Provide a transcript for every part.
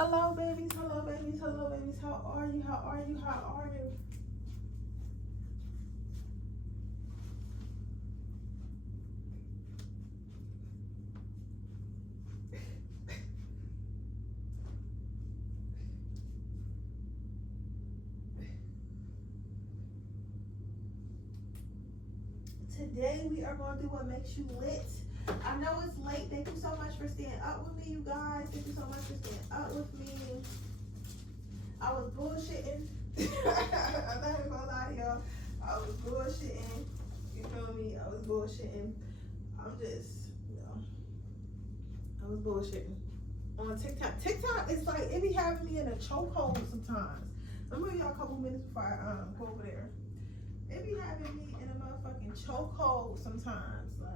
Hello, babies. Hello, babies. Hello, babies. How are you? How are you? How are you? Today we are going to do what makes you lit. I know it's late. Thank you so much for staying up with me, you guys. Thank you so much for staying up with me. I was bullshitting. I'm not even gonna lie to y'all. I was bullshitting. You feel me? I was bullshitting. I'm just, I was bullshitting. On TikTok. TikTok is like, it be having me in a chokehold sometimes. I'm gonna give y'all a couple minutes before I go over there. It be having me in a motherfucking chokehold sometimes. Like,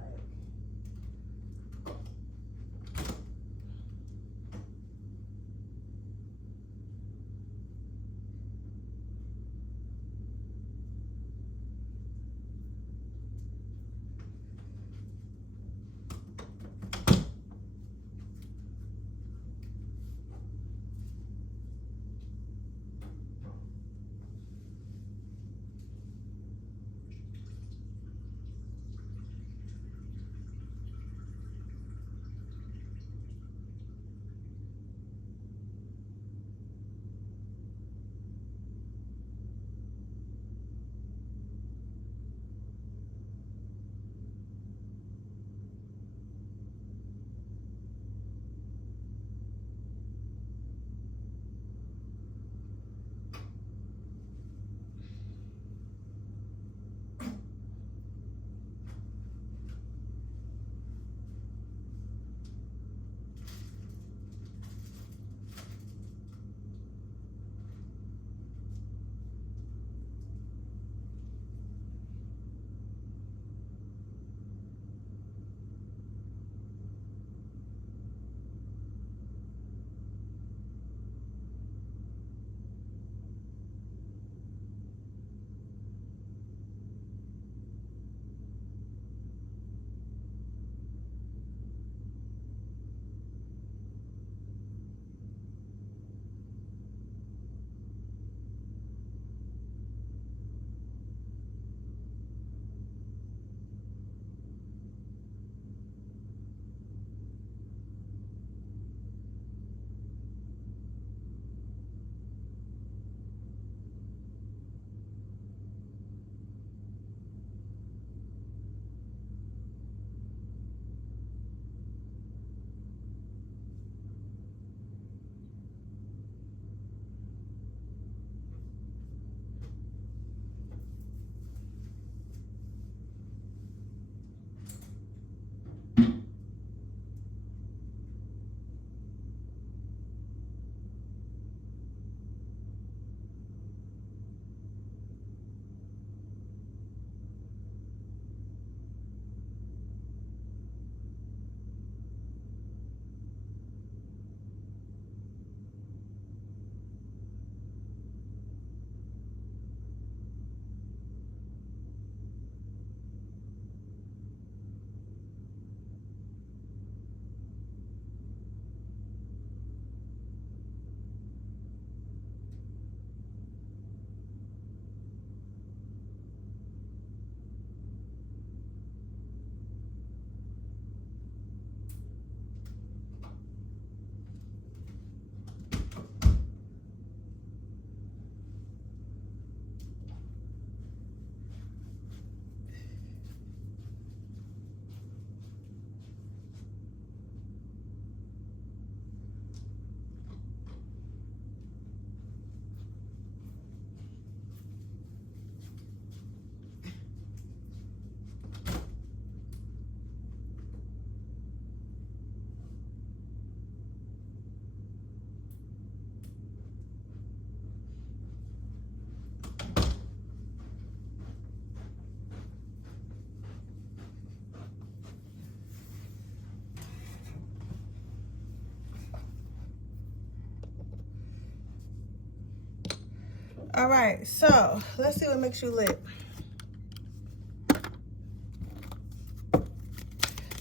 all right, so let's see what makes you lit.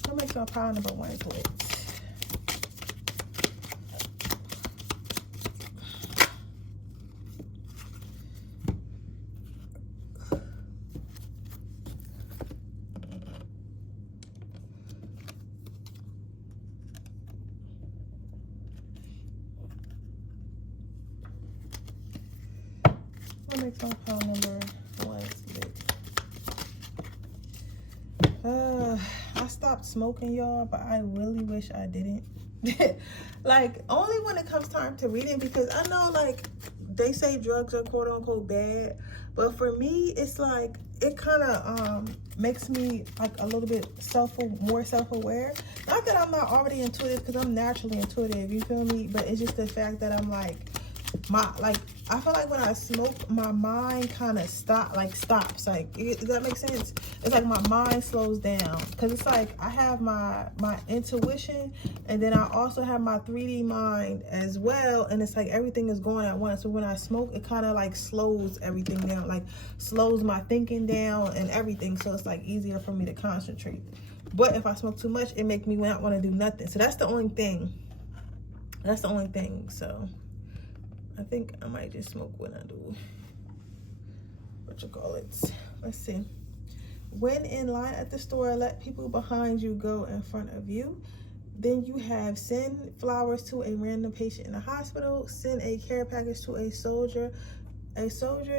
What makes my pile number one lit? What makes my pile number one lit? I stopped smoking, y'all, but I really wish I didn't. Like, only when it comes time to reading, because I know, like, they say drugs are quote unquote bad, but for me, it's like, it kind of makes me like a little bit more self-aware. Not that I'm not already intuitive, because I'm naturally intuitive, you feel me? But it's just the fact that I'm like, I feel like when I smoke, my mind kind of stops. Does that make sense? It's like my mind slows down, because it's like I have my intuition, and then I also have my 3D mind as well, and it's like everything is going at once. So when I smoke, it kind of like slows everything down, like slows my thinking down and everything, so it's like easier for me to concentrate. But if I smoke too much, it makes me not want to do nothing. So that's the only thing. So I think I might just smoke when I do, let's see. When in line at the store, let people behind you go in front of you. Then you have send flowers to a random patient in a hospital, send a care package to a soldier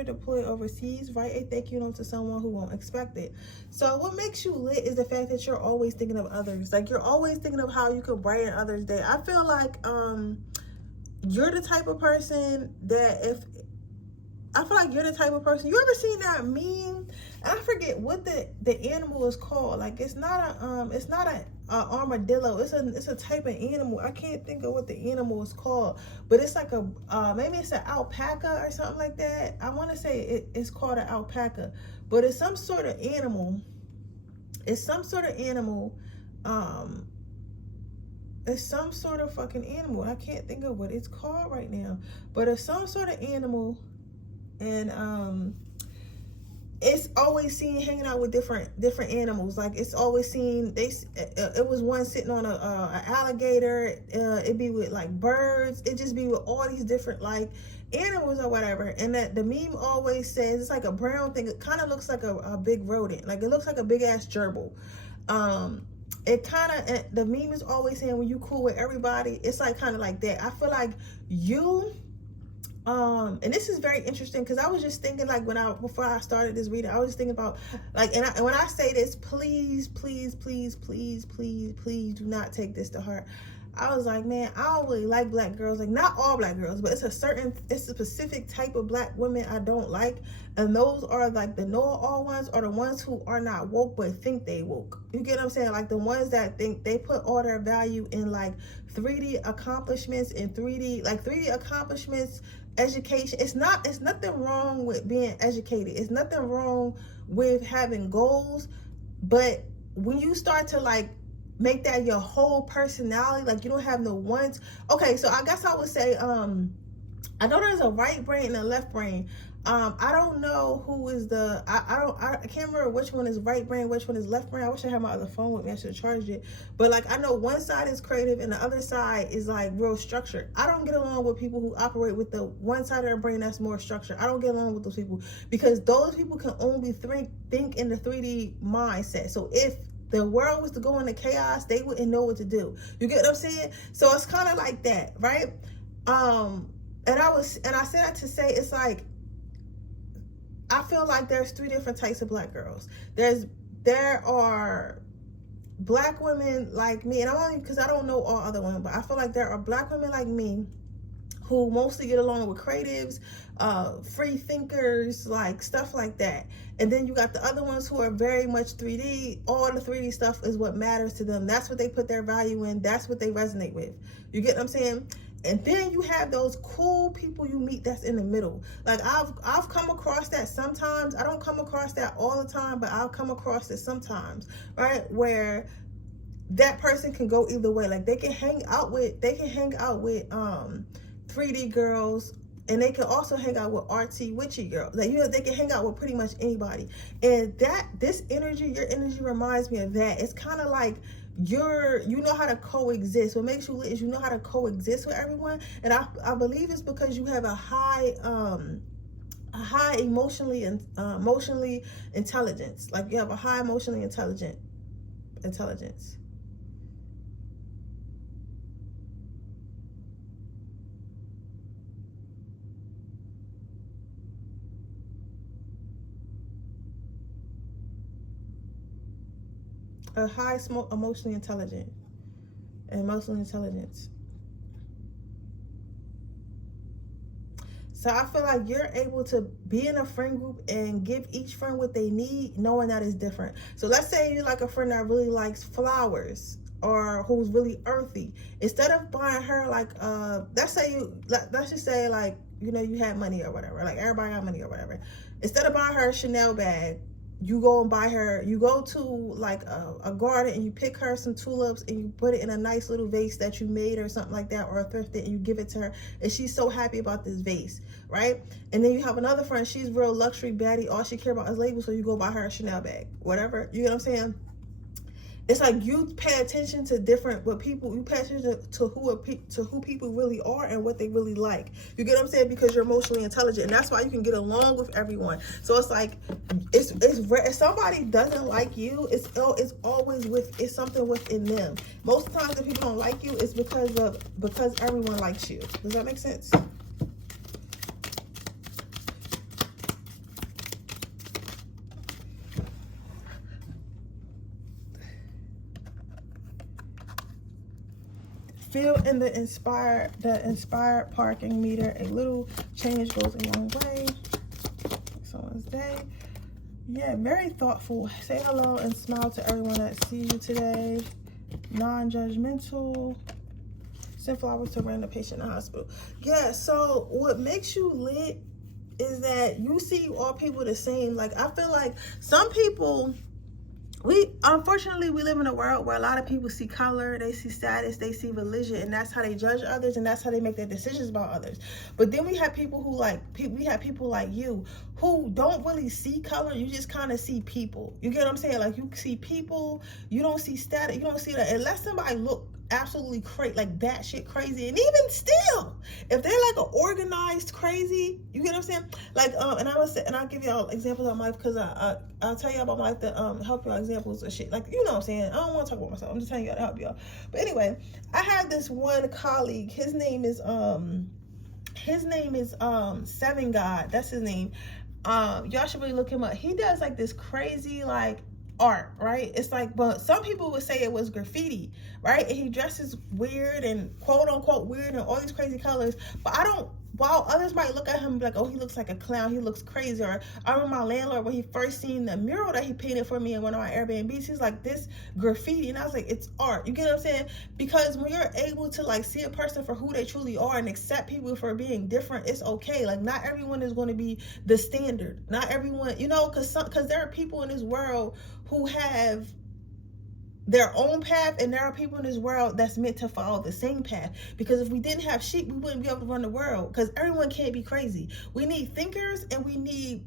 deployed overseas, write a thank you note to someone who won't expect it. So what makes you lit is the fact that you're always thinking of others. Like, you're always thinking of how you could brighten others' day. I feel like you're the type of person that you ever seen that meme? I forget what the animal is called. Like, it's not a armadillo. It's a type of animal. I can't think of what the animal is called, but it's like maybe it's an alpaca or something like that. I want to say it's called an alpaca, but it's some sort of animal. It's some sort of animal. It's some sort of fucking animal. I can't think of what it's called right now, but it's some sort of animal, and it's always seen hanging out with different animals. Like, it's always seen, it was one sitting on a alligator. It'd be with like birds. It just be with all these different like animals or whatever. And that the meme always says, it's like a brown thing. It kind of looks like a big rodent. Like, it looks like a big ass gerbil. The meme is always saying, when you cool with everybody, it's like kind of like that. I feel like you, and this is very interesting, because I was just thinking, like, before I started this reading, I was just thinking about, like, and when I say this, please do not take this to heart. I was like, man, I don't really like black girls. Like, not all black girls, but it's a specific type of black women I don't like. And those are like the know-it-all ones, or the ones who are not woke but think they woke. You get what I'm saying? Like, the ones that think they put all their value in like 3D accomplishments and 3D accomplishments, education. It's nothing wrong with being educated. It's nothing wrong with having goals. But when you start to like make that your whole personality, like, you don't have no ones. Okay, so I guess I would say, I know there's a right brain and a left brain. I don't know who is I can't remember which one is right brain, which one is left brain. I wish I had my other phone with me. I should have charged it. But like, I know one side is creative and the other side is like real structured. I don't get along with people who operate with the one side of their brain that's more structured. I don't get along with those people, because those people can only think in the 3D mindset. So if the world was to go into chaos, they wouldn't know what to do. You get what I'm saying? So it's kind of like that, right? And I said that to say, it's like, I feel like there's 3 different types of black girls. There are black women like me, and I'm only because I don't know all other women, but I feel like there are black women like me who mostly get along with creatives, free thinkers, like stuff like that. And then you got the other ones who are very much 3D. All the 3D stuff is what matters to them. That's what they put their value in. That's what they resonate with. You get what I'm saying? And then you have those cool people you meet that's in the middle. Like, I've come across that sometimes. I don't come across that all the time, but I'll come across it sometimes, right? Where that person can go either way. Like, they can hang out with 3D girls, and they can also hang out with artsy witchy girls. Like, they can hang out with pretty much anybody. And your energy reminds me of that. It's kind of like you know how to coexist. What makes you lit is you know how to coexist with everyone. And I believe it's because you have a high emotionally intelligence. Like, you have a high emotionally intelligence. A high emotionally intelligent. Emotional intelligence. So I feel like you're able to be in a friend group and give each friend what they need, knowing that it's different. So let's say you're like a friend that really likes flowers or who's really earthy. Instead of buying her like, let's just say like, you know, you had money or whatever, like everybody got money or whatever. Instead of buying her a Chanel bag, you go and buy her, you go to like a garden and you pick her some tulips and you put it in a nice little vase that you made or something like that, or a thrifted, and you give it to her, and she's so happy about this vase, right? And then you have another friend, she's real luxury baddie, all she care about is labels, so you go buy her a Chanel bag, whatever, you know what I'm saying? It's like you pay attention to different people. You pay attention to who people really are and what they really like. You get what I'm saying? Because you're emotionally intelligent, and that's why you can get along with everyone. So it's like it's if somebody doesn't like you, it's something within them. Most times, if people don't like you, it's because everyone likes you. Does that make sense? Feel in the inspired parking meter. A little change goes a long way. Someone's day. Yeah, very thoughtful. Say hello and smile to everyone that sees you today. Non-judgmental. Send flowers to a random patient in the hospital. Yeah, so what makes you lit is that you see all people the same. Like, I feel like some people... Unfortunately, we live in a world where a lot of people see color, they see status, they see religion, and that's how they judge others, and that's how they make their decisions about others. But then we have people who we have people like you who don't really see color. You just kind of see people. You get what I'm saying? Like, you see people, you don't see status, you don't see that unless somebody look absolutely crazy, like batshit crazy. And even still, if they're like an organized crazy, you get what I'm saying? Like, and I'll give y'all examples of my life, because I'll tell y'all about my life to help y'all examples of shit. Like, you know what I'm saying? I don't want to talk about myself. I'm just telling y'all to help y'all. But anyway, I had this one colleague. His name is Seven God. That's his name. Y'all should really look him up. He does like this crazy like art, right? It's like, but some people would say it was graffiti, right? And he dresses weird and quote unquote weird and all these crazy colors. But while others might look at him like, oh, he looks like a clown, he looks crazy. Or I remember my landlord, when he first seen the mural that he painted for me in one of my Airbnbs, he's like, this graffiti. And I was like, it's art. You get what I'm saying? Because when you're able to like see a person for who they truly are and accept people for being different, it's okay. Like, not everyone is going to be the standard. Not everyone, you know, because there are people in this world who have their own path, and there are people in this world that's meant to follow the same path. Because if we didn't have sheep, we wouldn't be able to run the world, because everyone can't be crazy. We need thinkers, and we need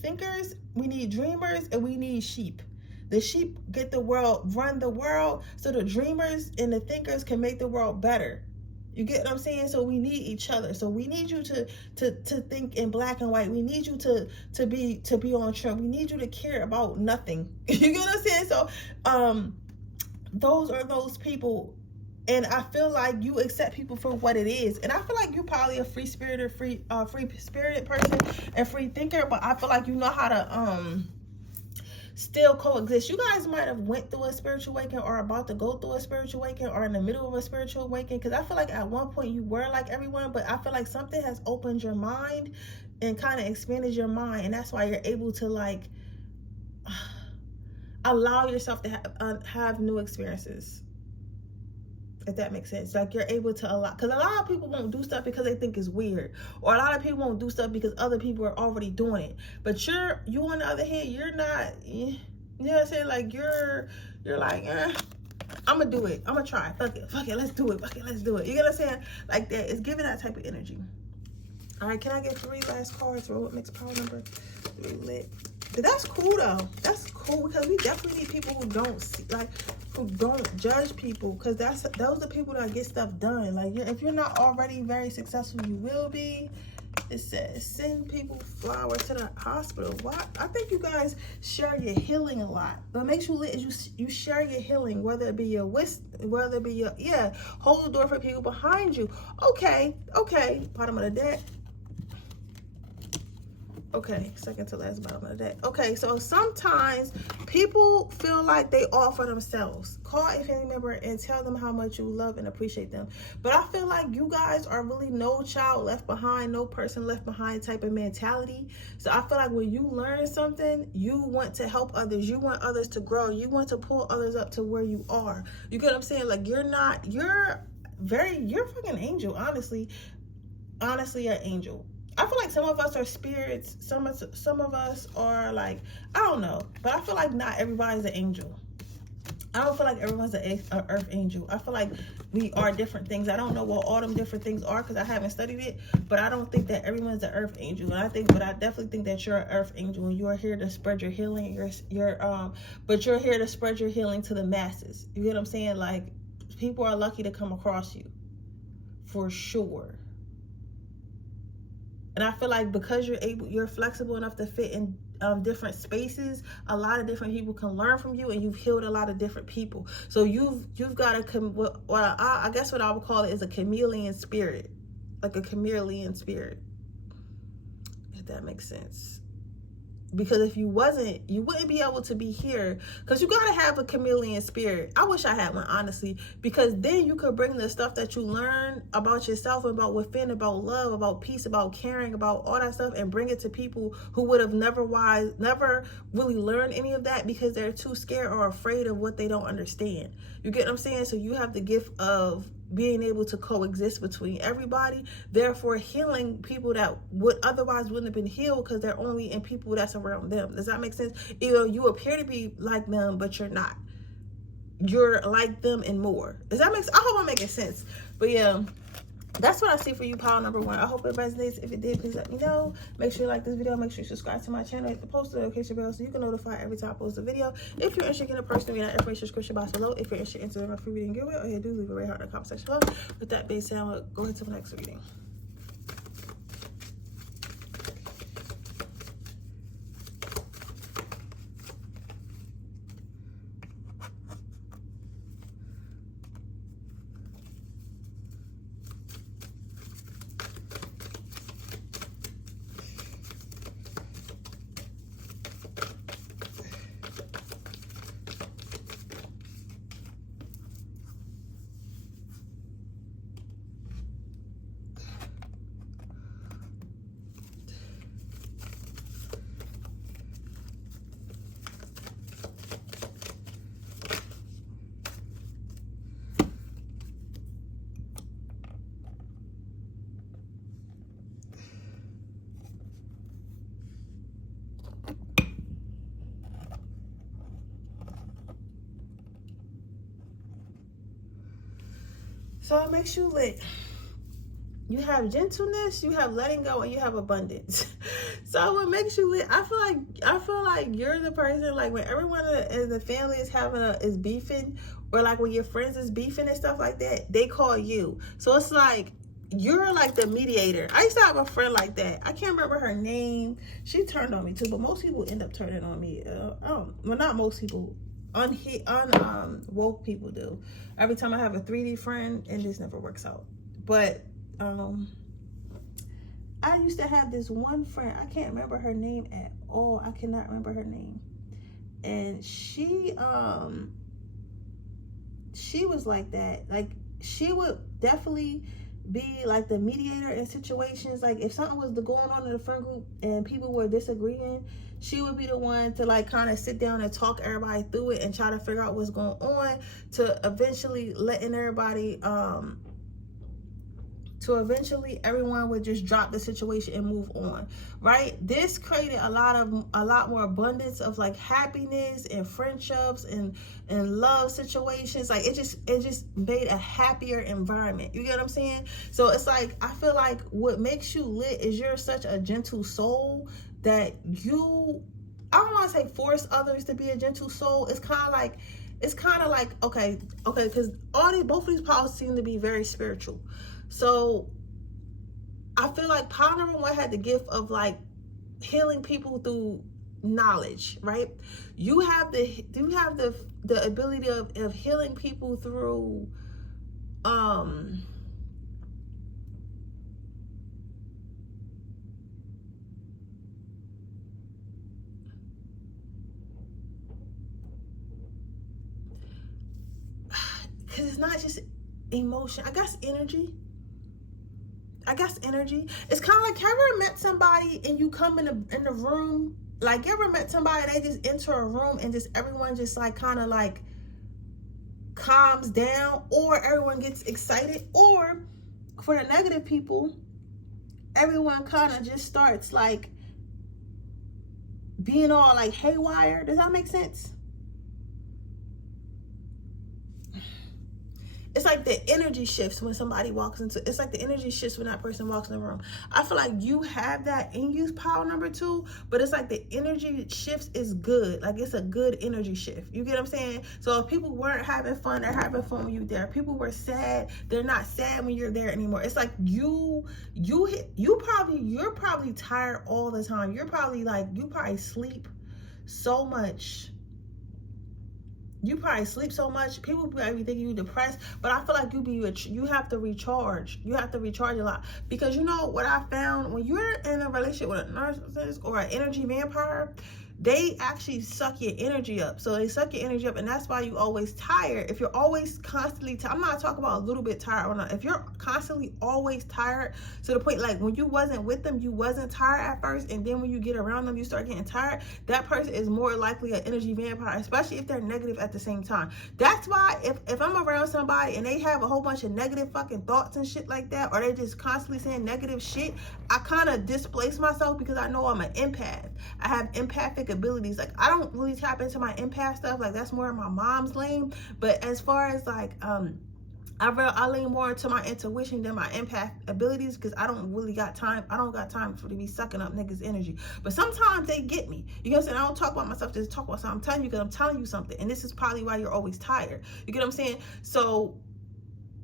thinkers, we need dreamers, and we need sheep. The sheep get the world, run the world, so the dreamers and the thinkers can make the world better. You get what I'm saying? So we need each other. So we need you to think in black and white. We need you to be on trend. We need you to care about nothing. You get what I'm saying? So those are those people. And I feel like you accept people for what it is. And I feel like you're probably a free spirited person and free thinker, but I feel like you know how to still coexist. You guys might have went through a spiritual awakening, or about to go through a spiritual awakening, or in the middle of a spiritual awakening, because I feel like at one point you were like everyone, but I feel like something has opened your mind and kind of expanded your mind, and that's why you're able to like allow yourself to have new experiences, if that makes sense. Like, you're able to allow, because a lot of people won't do stuff because they think it's weird, or a lot of people won't do stuff because other people are already doing it. But you on the other hand, you're not, you know what I'm saying? Like, you're like, I'm gonna do it, I'm gonna try, fuck it, let's do it, let's do it. You know what I'm saying? Like that, it's giving that type of energy. All right, can I get 3 last cards for what makes power number 3 lit? But that's cool though. That's cool, because we definitely need people who don't see, like, who don't judge people, because those are people that get stuff done. Like, if you're not already very successful, you will be. It says send people flowers to the hospital. Why? I think you guys share your healing a lot. What makes you lit is you share your healing, whether it be your hold the door for people behind you. Okay. Bottom of the deck. Okay, second to last bottom of that. Okay, so sometimes people feel like they offer themselves. Call a family member and tell them how much you love and appreciate them. But I feel like you guys are really no child left behind, no person left behind type of mentality. So I feel like when you learn something, you want to help others. You want others to grow. You want to pull others up to where you are. You get what I'm saying? Like you're fucking angel, honestly. Honestly, an angel. I feel like some of us are spirits. Some of us are like, I don't know, but I feel like not everybody's an angel. I don't feel like everyone's an earth angel. I feel like we are different things. I don't know what all them different things are because I haven't studied it, but I don't think that everyone's an earth angel. But I definitely think that you're an earth angel and you are here to spread your healing. But you're here to spread your healing to the masses. You get what I'm saying? Like people are lucky to come across you, for sure. And I feel like because you're flexible enough to fit in different spaces, a lot of different people can learn from you, and you've healed a lot of different people. So you've got I guess what I would call it is a chameleon spirit, like a chameleon spirit, if that makes sense. Because if you wasn't, you wouldn't be able to be here. Because you got to have a chameleon spirit. I wish I had one, honestly. Because then you could bring the stuff that you learn about yourself, about within, about love, about peace, about caring, about all that stuff, and bring it to people who would have never really learned any of that because they're too scared or afraid of what they don't understand. You get what I'm saying? So you have the gift of being able to coexist between everybody, therefore healing people that would otherwise wouldn't have been healed because they're only in people that's around them. Does that make sense? You appear to be like them, but you're not. You're like them and more. Does that make sense? I hope I'm making sense. But yeah, that's what I see for you, pile number one. I hope it resonates. If it did, please let me know. Make sure you like this video. Make sure you subscribe to my channel. Hit the post notification bell so you can notify every time I post a video. If you're interested in a personal reading, information description box below. If you're interested in my free reading giveaway, all you do leave a red heart in the comment section below. With that being said, I'll go into the next reading. So it makes you lit. You have gentleness, you have letting go, and you have abundance. So what makes you lit? I feel like you're the person, like when everyone in the family is beefing, or like when your friends is beefing and stuff like that, they call you. So it's like you're like the mediator. I used to have a friend like that. I can't remember her name. She turned on me too, but most people end up turning on me. Well, not most people. Woke people do. Every time I have a 3D friend, it just never works out. But I used to have this one friend. I can't remember her name at all. I cannot remember her name. And she was like that. Like she would definitely be like the mediator in situations. Like if something was going on in the friend group and people were disagreeing, she would be the one to like kind of sit down and talk everybody through it and try to figure out what's going on, to eventually letting everybody everyone would just drop the situation and move on, right? This created a lot more abundance of like happiness and friendships and love situations. Like it just made a happier environment. You get what I'm saying? So it's like, I feel like what makes you lit is you're such a gentle soul that I don't want to say force others to be a gentle soul. It's kind of like, okay, because both of these powers seem to be very spiritual. So I feel like power number one had the gift of like healing people through knowledge, right? You have the ability of healing people through it's not just emotion. I guess energy. It's kind of like, you ever met somebody and you come in the room, like, you ever met somebody, they just enter a room and just everyone just like kind of like calms down, or everyone gets excited, or for the negative people, everyone kind of just starts like being all like haywire. Does that make sense? It's like the energy shifts when somebody walks into, it's like the energy shifts when that person walks in the room. I feel like you have that in you, power number 2, but it's like the energy shifts is good. Like, it's a good energy shift. You get what I'm saying? So if people weren't having fun, they're having fun when you're there. People were sad, they're not sad when you're there anymore. It's like you're probably tired all the time. You're probably like, you probably sleep so much. You probably sleep so much. People probably think you're depressed, but I feel like you have to recharge. You have to recharge a lot, because you know what I found, when you're in a relationship with a narcissist or an energy vampire, they actually suck your energy up. So they suck your energy up, and that's why you always tired. If you're always constantly I'm not talking about a little bit tired or not. If you're constantly always tired to the point, like when you wasn't with them, you wasn't tired at first, and then when you get around them, you start getting tired, that person is more likely an energy vampire, especially if they're negative at the same time. That's why if I'm around somebody and they have a whole bunch of negative fucking thoughts and shit like that, or they're just constantly saying negative shit, I kind of displace myself, because I know I'm an empath. I have empathic abilities. Like, I don't really tap into my empath stuff. Like, that's more in my mom's lane. But as far as like, I lean more into my intuition than my empath abilities, because I don't really got time. I don't got time to be sucking up niggas' energy. But sometimes they get me. You know what I'm saying? I don't talk about myself, just talk about something. I'm telling you, because I'm telling you something. And this is probably why you're always tired. You get what I'm saying? So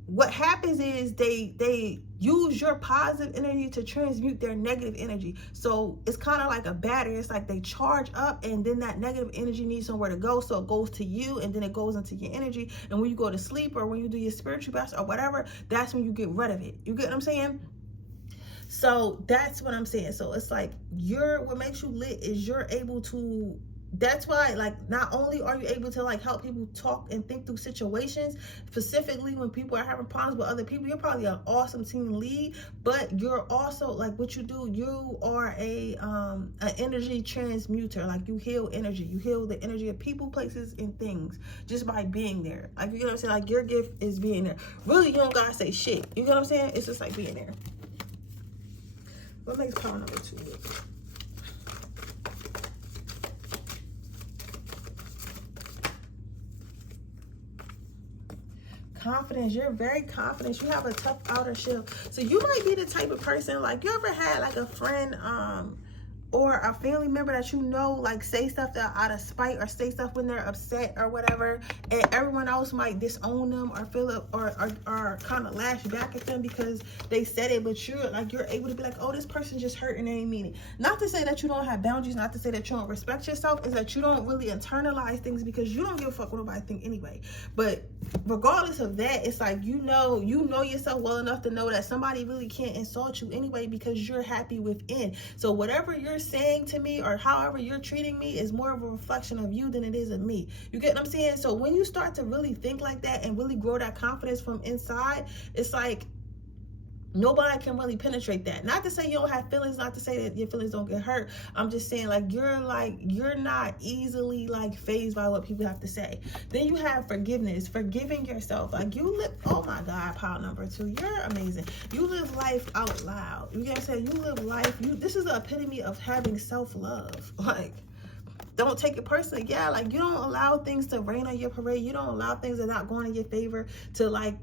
what happens is they use your positive energy to transmute their negative energy. So it's kind of like a battery. It's like they charge up, and then that negative energy needs somewhere to go. So it goes to you, and then it goes into your energy. And when you go to sleep, or when you do your spiritual bath or whatever, that's when you get rid of it. You get what I'm saying? So that's what I'm saying. So it's like what makes you lit is you're able to, that's why, like, not only are you able to like help people talk and think through situations, specifically when people are having problems with other people, you're probably an awesome team lead, but you're also like, what you do, you are an energy transmuter. Like, you heal energy, you heal the energy of people, places, and things just by being there. Like, you know what I'm saying? Like, your gift is being there. Really, you don't gotta say shit. You know what I'm saying? It's just like being there. What makes power number 2 look? Confidence. You're very confident. You have a tough outer shell. So you might be the type of person, like, you ever had like a friend or a family member that you know, like, say stuff that out of spite, or say stuff when they're upset or whatever, and everyone else might disown them or feel it, or kind of lash back at them because they said it, but you're able to be like, oh, this person just hurt and they ain't mean it. Not to say that you don't have boundaries, not to say that you don't respect yourself, is that you don't really internalize things, because you don't give a fuck what nobody think anyway. But regardless of that, it's like, you know yourself well enough to know that somebody really can't insult you anyway, because you're happy within. So whatever you're saying to me, or however you're treating me, is more of a reflection of you than it is of me. You get what I'm saying? So when you start to really think like that and really grow that confidence from inside, it's like nobody can really penetrate that. Not to say you don't have feelings, not to say that your feelings don't get hurt. I'm just saying, like, you're not easily like fazed by what people have to say. Then you have forgiveness, forgiving yourself. Like, you live, oh my God, power number 2, you're amazing. You live life out loud. You get what I'm saying? You live life, this is the epitome of having self-love. Like, don't take it personally. Yeah, like, you don't allow things to rain on your parade. You don't allow things that are not going in your favor to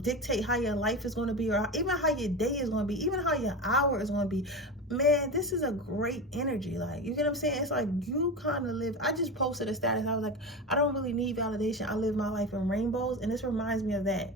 dictate how your life is going to be, or even how your day is going to be, even how your hour is going to be. Man, this is a great energy. Like, you get what I'm saying? It's like you kind of live. I just posted a status. I was like, I don't really need validation. I live my life in rainbows, and this reminds me of that.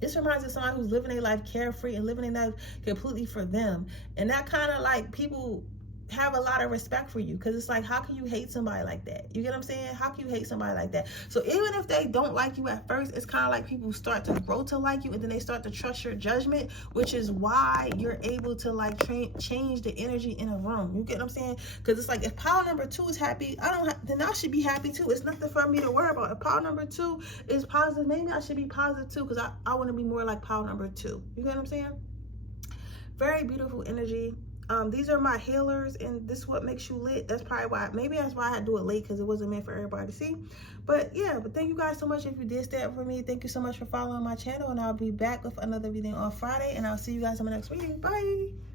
This reminds me of somebody who's living their life carefree and living their life completely for them. And that kind of, like, people have a lot of respect for you, because it's like, how can you hate somebody like that? You get what I'm saying? How can you hate somebody like that? So even if they don't like you at first, it's kind of like people start to grow to like you, and then they start to trust your judgment, which is why you're able to like change the energy in a room. You get what I'm saying? Because it's like, if pile number 2 is happy, then I should be happy too. It's nothing for me to worry about. If pile number 2 is positive, maybe I should be positive too, because I want to be more like pile number 2. You get what I'm saying? Very beautiful energy. These are my healers, and this is what makes you lit. That's probably why, maybe that's why I had to do it late, because it wasn't meant for everybody to see. But yeah, but thank you guys so much if you did stand for me. Thank you so much for following my channel, and I'll be back with another video on Friday, and I'll see you guys in my next reading. Bye.